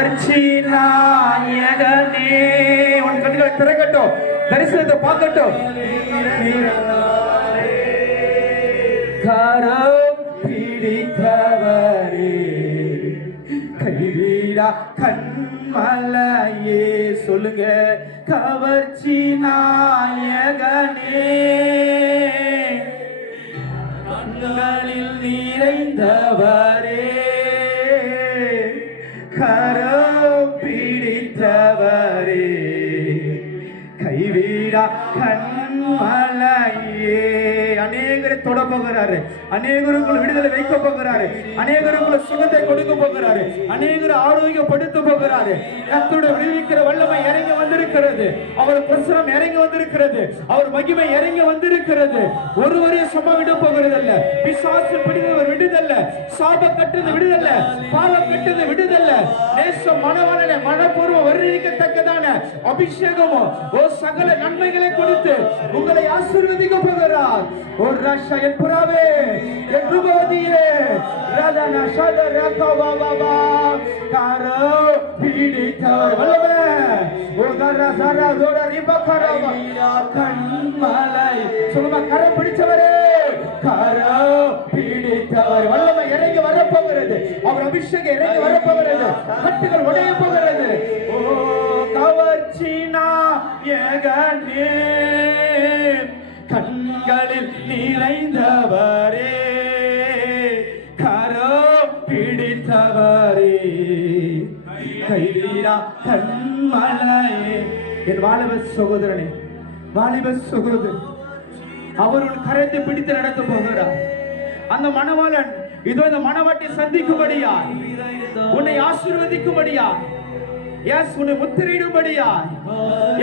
கவர்ச்சி நாயகனே. உன் கண்களை திறக்கட்டும், தரிசனத்தை பார்க்கட்டும். கரம் பிடித்தவரே, கைவிடா கண்மலையே. சொல்லுங்க, கவர்ச்சி நாயகனே, கண்களில் நிறைந்தவரே, கரம் பிடித்தவரே, கைவிடா கண்மலையே. அநேகரை தொட போகிறாரு, அநேகருக்குள்ள விடுதலை வைக்க போகிறாரு, அநேகருக்குள்ள சுகத்தை கொடுக்க போகிறாரு, அநேகரை ஆரோக்கியப்படுத்த போகிறாரு. கர்த்தருடைய விடுவிக்கிற வல்லமை இறங்கி வந்திருக்கிறது, அவர் பிரசனம் இறங்கி வந்திருக்கிறது, அவர் மகிமை இறங்கி வந்திருக்கிறது. ஒருவரையும் சும்மா விட போகிறது அல்ல. பிசாசு பிடித்தவர் விடுதல்ல, சாப கட்டுறது விடுதல்ல, பாவம் கட்டுறது விடுதல்ல. நேசம் மனவாளனை மனப்பூர்வம் வர்ணிக்கத்தக்கதான அபிஷேகமோ ஓ சகல நன்மைகளை கொடுத்து உங்களை ஆசீர்வதிக்க போகிறார். ஒரு ராஷா என் புறாவே, என் ரூபவதியே, ராதனா ஷாத ராகா பாபா, காரோ பிடித்தவர் வல்லமே, ஓ கரா சரா தோட ரிபகரா கண்மலை. சொல்லுமா, கரம் பிடிச்சவரே, கரோ பிடித்தவர் வல்லமை இறங்கி வரப்போகிறது. அவர் அபிஷேகம் இறங்கி வரப்போகிறது. கட்டுகள் உடைய போகிறது. ஓ கவர்ச்சி நாயகனே, கண்களில் நிறைந்தவரே, கரம் பிடித்தவரே, கைவிடா கண்மலையே. என் வாலிப சகோதரனே, வாலிப சகோதரன், அவர் உன் கரத்தை பிடித்து நடத்த போகிறார். அந்த மணவாளன் இதோ இந்த மணவாட்டி சந்திக்கும்படியா, உன்னை ஆசீர்வதிக்கும்படியா, எஸ் உன்னை முத்திரையிடும்படியா,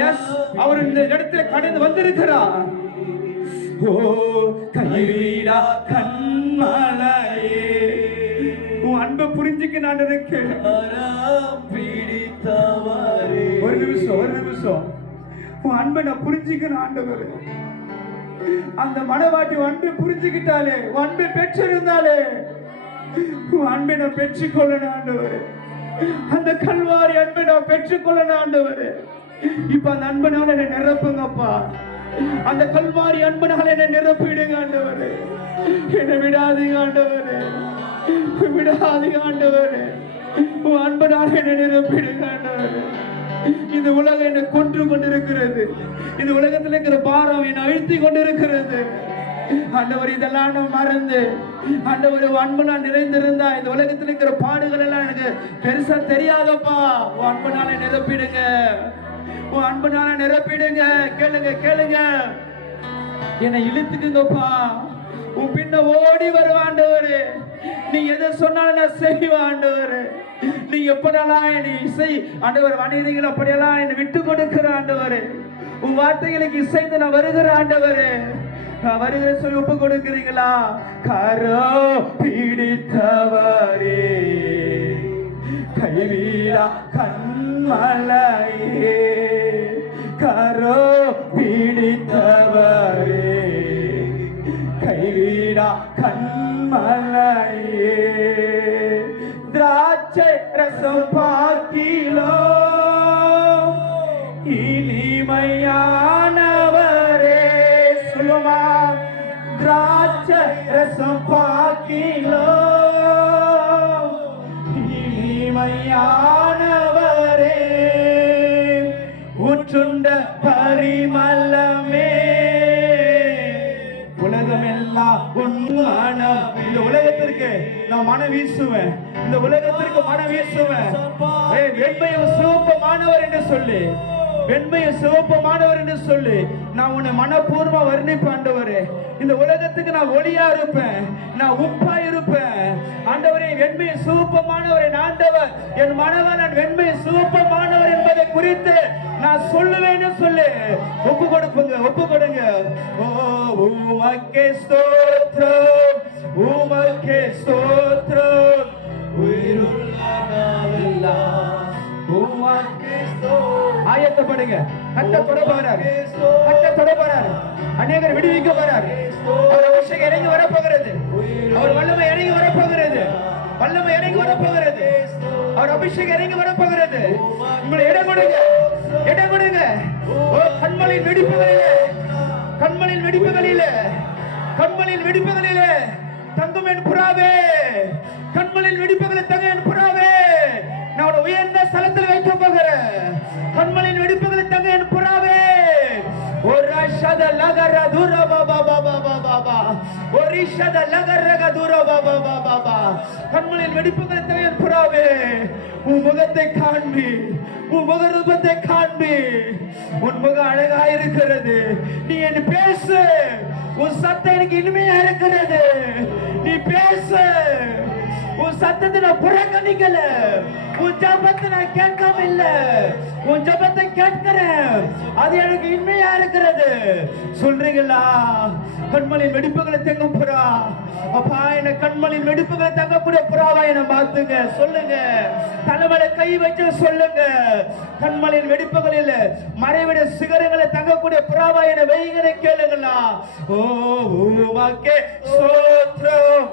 எஸ் அவர் இந்த இடத்துல கடந்து வந்திருக்கிறார். ஓ கைவிடா கண்மலையே, உன் அன்பை புரிஞ்சுக்க நான் இருக்கேன். ஒரு நிமிஷம், ஒரு நிமிஷம். உன் அன்பை நான் புரிஞ்சுக்கணும் ஆண்டவர். அந்த மனவாட்டி அன்பை புரிஞ்சுக்கிட்டாலே, அன்பை பெற்றிருந்தாலே, உன் அன்பை நான் பெற்றுக்கொள்ளணும் ஆண்டவர். அந்த கல்வாரி அன்பை நான் பெற்றுக்கொள்ளணும் ஆண்டவர். இப்ப அந்த அன்பனால என்னை நிரப்புங்கப்பா. அந்த கல்வாரி அன்பனால என்னை நிரப்பிடுங்க ஆண்டவர். என்னை விடாதீங்க ஆண்டவர், விடாதீங்க ஆண்டவர். உன் அன்பனால என்னை நிரப்பிடுங்க ஆண்டவர். இந்த உலகம் என்னை கொன்று கொண்டிருக்கிறது. இந்த உலகத்தில் இருக்கிற பாரம் என்னை அழுத்தி கொண்டிருக்கிறது ஆண்டவர். இதெல்லாம் நான் மறந்து ஆண்டவர் அன்பு நான் நிறைந்திருந்தா இந்த உலகத்தில் இருக்கிற பாடுகள் எல்லாம் எனக்கு பெருசா தெரியாதப்பா. உன் அன்புனால நிரப்பிடுங்க, உன் அன்புனால நிரப்பிடுங்க. கேளுங்க, கேளுங்க, என்னை இழுத்துக்குங்கப்பா. உன் பின்ன ஓடி வருவாண்டவர். நீ எதை சொன்னாலும் நான் செய்வேன் ஆண்டவர். நீ எப்படெல்லாம் என்னை இசை ஆண்டவர் வணிகர்கள் அப்படியெல்லாம் என்னை விட்டு கொடுக்கிற ஆண்டவர். உன் வார்த்தைகளுக்கு இசைந்து நான் வருகிற ஆண்டவர். நான் வருகிற சொல்லி ஒப்பு கொடுக்கிறீங்களா? கரோ பிடித்தவரே, கைவிடா கண்மலையே, கரோ பிடித்தவரே, கைவிடா கண்மலையே. திராட்சை ரசம் பாக்கிலோ இனிமையானவரே. சொல்லுமா, திராட்சை ரசம் பாக்கிலோ இனிமையானவரே, ஊற்றுண்ட பரிமளமே, உலகமெல்லாம் உண்மனம். இந்த உலகத்திற்கு நான் மனம் வீசுவேன், இந்த உலகத்திற்கு மனம் வீசுவேன். வெண்மையும் சிவப்பமானவர் என்று சொல்லி, வெண்மையும் சிவப்பமானவர் என்று சொல்லி நான் உன்னை மனப்பூர்வமா வர்ணிப்பேன் ஆண்டவரே. இந்த உலகத்துக்கு நான் ஒளியா இருப்பேன், நான் உப்பா இருப்பேன் ஆண்டவரே. வெண்மையும் சிவப்பமானவர் என் ஆண்டவர், என் மனவன் வெண்மையும் சிவப்பமானவர் என்பதை குறித்து நான் சொல்லுவேன்னு சொல்லி ஒப்பு கொடுப்புங்க, ஒப்பு கொடுங்க. ஓ உமக்கே ஸ்தோத்திரம், உமக்கே ஸ்தோத்திரம், உயிருள்ள நாளெல்லாம் உமக்கே ஸ்தோத்திரம். ஆயத்தப்படுங்க, கட்ட தொட போறார், கட்ட தொட போறார். அநேகர் விடுவிக்க போறார். அவர் அபிஷேகம் இறங்கி வரப்போகிறது, அவர் வல்லமை இறங்கி வரப்போகிறது, வல்லமை இறங்கி வரப்போகிறது. அவர் அபிஷேகம் இறங்கி வர போகிறது. உங்களை இடம் கொடுங்க, இடம் கொடுங்க. ஓ கண்மலையின் வெடிப்புகளிலே, கண்மலையின் வெடிப்புகளிலே, கண்மலையின் வெடிப்புகளிலே தங்கும் என் புறாவே, கண்மலையின் வெடிப்புகளில் தங்க என் புறாவே, நான் உயர்ந்த ஸ்தலத்தில் வைக்க போகிறேன். கண்மலையின் வெடிப்புகளில் தங்க என் புறாவே. ஒரஷத லகர துர பாபா பாபா பாபா, ஒரிஷத லகரக துர பாபா பாபா. கண்மலையின் வெடிப்புகளில் தங்க என் புறாவே, உன் முகத்தை காண்பி, உன் முக ரூபத்தை காண்பி. உன் முகம் அழகா இருக்கிறது. நீ என்ன பேசு, உன் சத்தம் எனக்கு இனிமையா இருக்கிறது. நீ பேசு, உன் சத்தத்தை நான் புறக்கணிக்கல, உன் ஜபத்தை நான் கேட்காம இல்ல, உன் ஜபத்தை கேட்கிறேன். அது எனக்கு இனிமையா இருக்கிறது. சொல்றீங்களா? கண்மலின் வெடிப்புகளை தங்கும் புறா. அப்பா என்ன கண்மலின் வெடிப்புகளை தங்கக்கூடிய புறாவா என்ன மாத்துங்க. சொல்லுங்க, தலைமையில கை வச்சு சொல்லுங்க. கண்மலின் வெடிப்புகளில் மறைவிட சிகரங்களை தங்கக்கூடிய புறாவா என்ன வைகளை கேளுங்களா. ஓ உமக்கே ஸ்தோத்திரம்,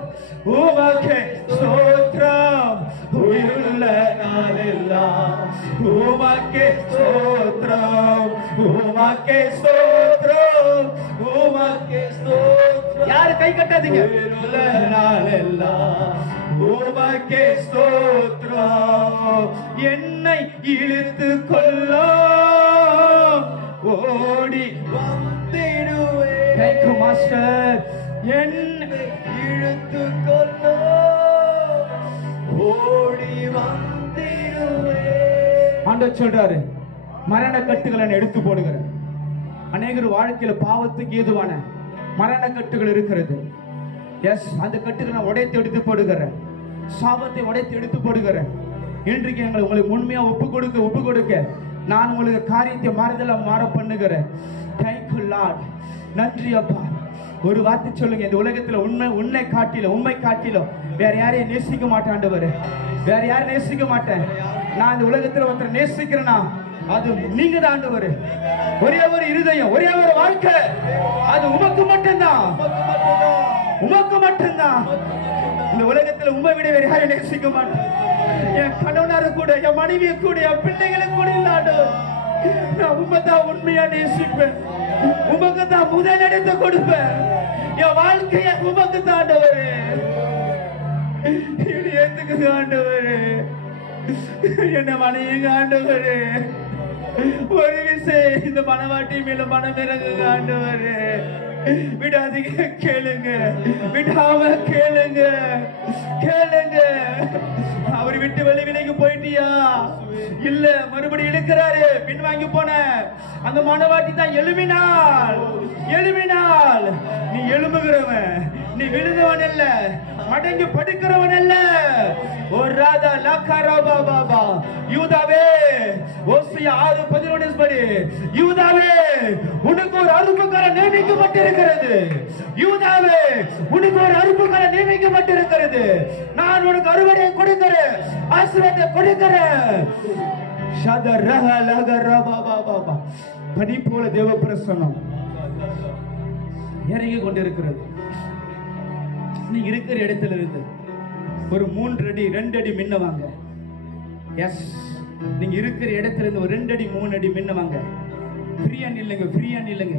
உமக்கே ஸ்தோத்திரம், உயிருள்ள நாளெல்லாம் உமக்கே ஸ்தோத்திரம், உமக்கே ஸ்தோத்திரம், உமக்கே ஸ்தோத்திரம். யாரு கை கட்டாதீங்க. உயிருள்ள நாளெல்லாம் உமக்கே ஸ்தோத்திரம். என்னை இழுத்து கொள்ள ஓடி வந்திடுவே. Thank you master. என்னை இழுத்து கொள்ள ஓடி வந்திடுவே. ஆண்டவர் சொல்றாரு, மரண கட்டுகளை எடுத்து போடுகிறேன். அநேகர் வாழ்க்கையில பாவத்துக்கு ஏதுவான மரண கட்டுகள் இருக்கிறது. எஸ், அந்த கட்டுகளை நான் உடைத்து எடுத்து போடுகிறேன். சாபத்தை உடைத்து எடுத்து போடுகிறேன். இன்றைக்கு எங்களை உங்களுக்கு உண்மையா ஒப்பு கொடுக்க நான் உங்களுக்கு காரியத்தை மாறுதலா மாற பண்ணுகிறேன். Thank you Lord. நன்றி அப்பா. ஒரு வார்த்தை சொல்லுங்க, இந்த உலகத்துல உன்னை காட்டிலும் வேற யாரையும் நேசிக்க மாட்டேன் ஆண்டவரே. வேற யாரும் நேசிக்க மாட்டேன். நான் இந்த உலகத்துல ஒருத்தர் நேசிக்கிறேன்னா அது நீங்க தான் ஆண்டவரே. ஒரே ஒரு இருதயம், ஒரே ஒரு வாழ்க்கை, அது உமக்கு மட்டும்தான், உமக்கு மட்டும்தான். இந்த உலகத்துல உண்மை விட வேற யாரையும் நேசிக்க மாட்டேன். என் கணவனாரு கூட, என் மனைவியை கூட, என் பிள்ளைகளை கூட இல்லாடு நான் உண்மைதான் உண்மையா நேசிப்பேன். உமக்கு தான் முதல் இடத்தை கொடுப்பேன். என் வாழ்க்கைய உமக்கு தான் ஆண்டவரே. ஏத்துக்கு ஆண்டவரே, என்ன மனைவிங்க ஆண்டவரே. ஒரு விஷயம், இந்த மனவாட்டி மேல மனமிறங்க ஆண்டவரே. விடாதீங்க, கேளுங்க, விடாம கேளுங்க, கேளுங்க. அவர் விட்டு விலைக்கு போயிட்டியா? இல்ல, மறுபடியும் இழுக்கிறாரு. பின் வாங்கி போன அந்த மனவாட்டி தான் எழுமினாள். நீ எழும்புகிறவன், நீ விழுந்தவன் அல்ல, மடங்கி படுக்கிறவன் அல்ல. ஒரு ராதா லக்கரபா பாபா. யூதாவே, ஓசியா 6:11 படி, யூதாவே உனக்கு ஒரு அருப்புக்காரன் நியமிக்கப்பட்டிருக்கிறது. யூதாவே உனக்கு ஒரு அருப்புக்காரன் நியமிக்கப்பட்டிருக்கிறது. நான் உனக்கு அறுவடை கொடுக்கிறேன், ஆசீர்வாதத்தை கொடுக்கிறேன். ஷதரஹ லகரபா பாபா. பனி போல தேவ பிரசன்னம் இறங்கி கொண்டிருக்கிறது. நீங்க இருக்கிற இடத்துல இருந்து ஒரு 3 அடி 2 அடி மின்னவாங்க. எஸ், நீங்க இருக்கிற இடத்துல இருந்து ஒரு 2 அடி 3 அடி மின்னவாங்க. ஃப்ரீயா நில்லுங்க.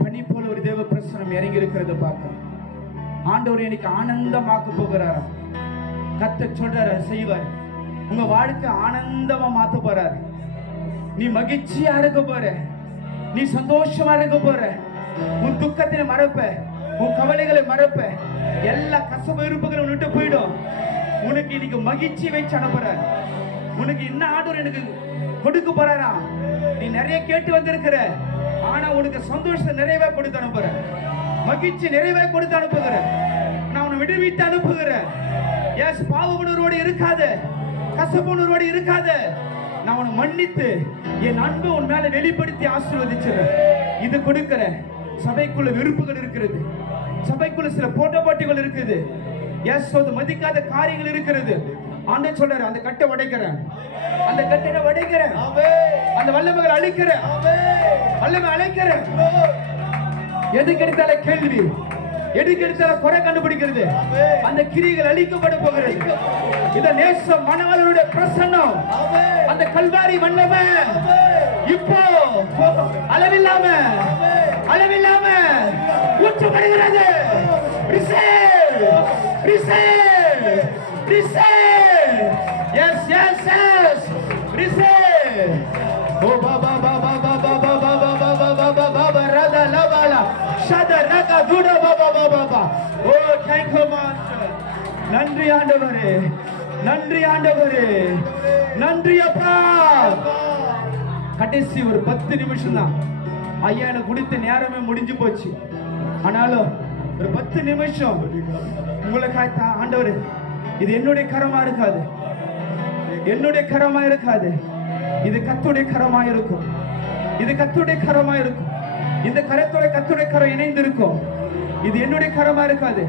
பனி போல ஒரு தேவ பிரசனம் இறங்கி இருக்கிறத பார்க்க ஆண்டவர் எனக்கு ஆனந்தமாக்க போகிறாரா. கர்த்தர் சொல்றாரு, செய்வார். உங்க வாழ்க்கை ஆனந்தமா மாத்த போறாரு. நீ மகிழ்ச்சியா இருக்க போற, நீ சந்தோஷமா இருக்க போற. உன் துக்கத்தை மறப்ப, உன் கவலைகளை மறப்ப, எல்லா கசப்பு இருப்புகளும் விட்டு போயிடும். உனக்கு இன்னைக்கு மகிழ்ச்சி வச்சு அனுப்புற. உனக்கு என்ன ஆண்டவர் எனக்கு கொடுக்க போறாரா? நீ நிறைய கேட்டு வந்திருக்கிற, ஆனா உனக்கு சந்தோஷத்தை நிறைவா கொடுத்து அனுப்புற, மகிழ்ச்சி நிறைவா கொடுத்து அனுப்புகிற. நான் உன்னை விடுவித்து அனுப்புகிறேன். எஸ், பாவ உணர்வோடு இருக்காத, கசப்பு உணர்வோடு இருக்காத. நான் உன்னை மன்னித்து என் அன்பு உன் மேல வெளிப்படுத்தி ஆசீர்வதிச்சிருவேன். இது கொடுக்கிற. சபைக்குள்ள விருப்புகள் இருக்கிறது, சபைக்குள்ள சில போட்டிகள் இருக்குது. எஸ், அது மதிக்காத காரியங்கள் இருக்கிறது. ஆண்டவர் சொல்றாரு, அந்த கட்டை உடைக்கிறேன், அந்த கட்டை உடைக்கிறேன், அந்த வல்லமைகளை அழிக்கிறேன், வல்லமை அழைக்கிறேன். எதுக்கு எடுத்தால கேள்வி, எதுக்கு எடுத்தால குறை கண்டுபிடிக்கிறது, அந்த கிரிகள் அழிக்கப்பட போகிறது. இந்த நேச மணவாளனுடைய பிரசன்னம், அந்த கல்வாரி வல்லமை இப்போ அளவில்லாம ஊற்றப்படுகிறது. Receive, receive, receive. Yes, yes, yes. Receive. Oh, baba, baba, baba, baba, baba, baba, baba, rada, labala, shada, raka, duda, baba, baba, baba. Oh, thank you, Master. நன்றி ஆண்டவரே, நன்றி ஆண்டவரே, நன்றி அப்பா. கடைசி ஒரு 10 நிமிஷம் தான் ஐயா, எனக்கு கொடுத்த நேரமே முடிஞ்சு போச்சு. ஆனாலும் ஒரு 10 நிமிஷம் உங்களுக்காக ஆண்டவரே, இது என்னுடைய கரமா இருக்காது, என்னுடைய கரமா இருக்காது, இது கர்த்தருடைய கரமா இருக்கும், இது கர்த்தருடைய கரமா இருக்கும். இந்த கரத்தோட கர்த்தருடைய கரம் இணைந்து இருக்கும். இது என்னுடைய கரமா இருக்காது,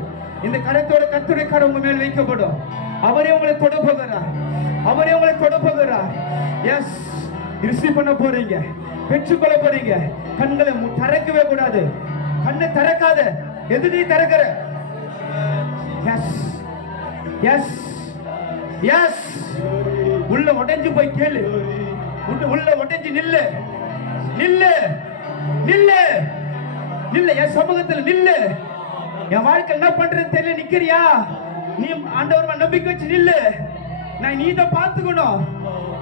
இந்த கரத்தோட கர்த்தருடைய கரம் உங்க மேல் வைக்கப்படும். அவரே உங்களை தொட போகிறார், அவரே உங்களை தொட போகிறார். எஸ், ரிசீவ் பண்ண போறீங்க, பெற்றுக்கொள்ள போறீங்க. கண்களை திறக்கவே கூடாது, கண்ணை திறக்காத. எது நீ திறக்கிற? Yes, yes, yes. உள்ள உடைஞ்சு போய் கேளு, உள்ள உடைஞ்சு நில்லு, நில்லு, நில்லு, நில்லு. என் சமூகத்தில் நில்லு. என் வாழ்க்கை என்ன பண்றது தெரியல, நிக்கிறியா? நீ ஆண்டவர் நம்பிக்கை வச்சு நில்லு. நான் நீ இதை பார்த்துக்கணும்,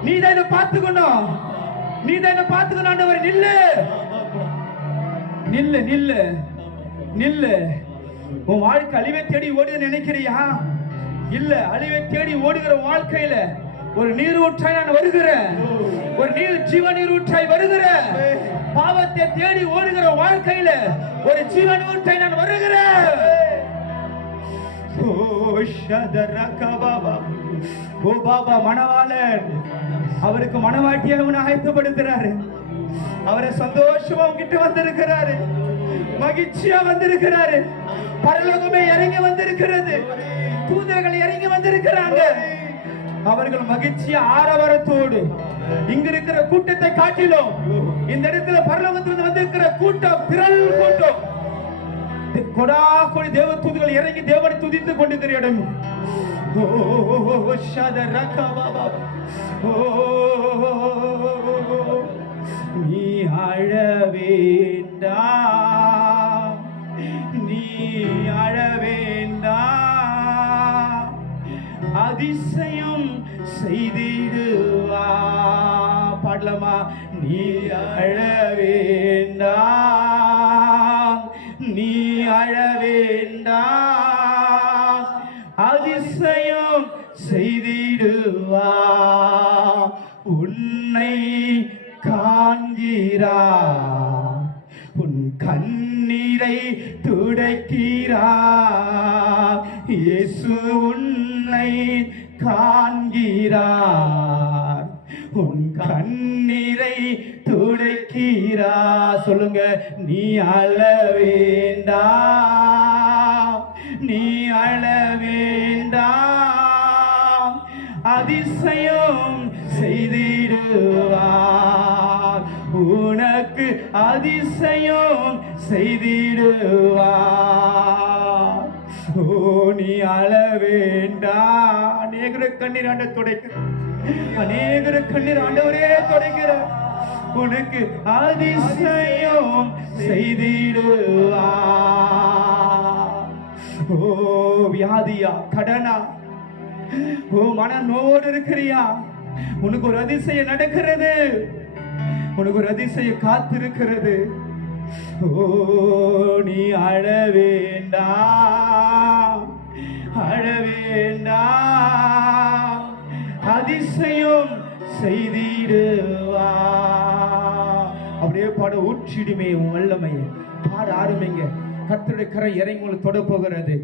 நீ தான் இதை பார்த்துக்கணும், நீ தான் இதை பார்த்துக்கணும். ஆண்டவர் நில்லு, நில்லு, நில்லு, நில்லு. உன் வாழ்க்கை அழிவை தேடி ஓடுது நினைக்கிறியா? இல்ல, அழிவை தேடி ஓடுகிற வாழ்க்கையில ஒரு நீரூற்றாய் நான் வருகிறேன், ஒரு ஜீவ நீரூற்றாய் வருகிறேன். பாவத்தை தேடி ஓடுகிற வாழ்க்கையில ஒரு ஜீவ நீரூற்றாய் நான் வருகிறேன். ஓ பாபா, மணவாளன் அவருக்கு மணவாட்டியை ஆயத்தப்படுத்துறாரு. அவரை சந்தோஷமா உங்ககிட்ட வந்திருக்கிறாரு, மகிழ்ச்சியா வந்திருக்கிறாரு. பரலோகமே இறங்கி வந்திருக்கிறது, தூதர்கள் இறங்கி வந்திருக்கிறாங்க. அவர்கள் மகிழ்ச்சியா ஆரவாரத்தோடு இங்க இருக்கிற கூட்டத்தை காட்டிலும் இந்த இடத்துல பரலோகத்திலிருந்து வந்திருக்கிற கூட்டம் திரள் கூட்டம், கொடா கொடி தேவ தூதர்கள் இறங்கி தேவனை துதித்துக் கொண்டிருக்கிற இடம். நீ அழ வேண்டாம், நீ அழ வேண்டாம், அதிசயம் செய்திடுவா. பாடலாமா? நீ அழ வேண்டாம், நீ அழ வேண்டாம், அதிசயம் செய்திடுவா. உன்னை காண்கிறா, உன் கண்ணீரை துடைக்கிறா. இயேசு உன்னை காண்கிறார், உன் கண்ணீரை துடைக்கிறா. சொல்லுங்க, நீ அழ வேண்டாம், நீ அழ வேண்டாம், அதிசயம் செய்திடுவார். உனக்கு அதிசயம் செய்திடுவார். ஓ, நீ அழ வேண்டாம். அநேகர கண்ணீர் ஆண்ட துடைக்கிற, அநேகர கண்ணீர் ஆண்டவரே துடைக்கிறார். உனக்கு அதிசயம் செய்திடுவார். ஓ, வியாதியா, கடனா, ஓ மன நோவோடு இருக்கிறியா? உனக்கு ஒரு அதிசயம் நடக்கிறது, உனக்கு ஒரு அதிசயம் காத்திருக்கிறது. ஓ, நீ அழ வேண்டாம், அழ வேண்டாம், அதிசயம் செய்திடுவா. அப்படியே பாட ஊற்றிடுமே உன் வல்லமையை பாட ஆரம்பிங்க. கர்த்தருடைய கரை இறங்கி உங்களை தொட போகிறது.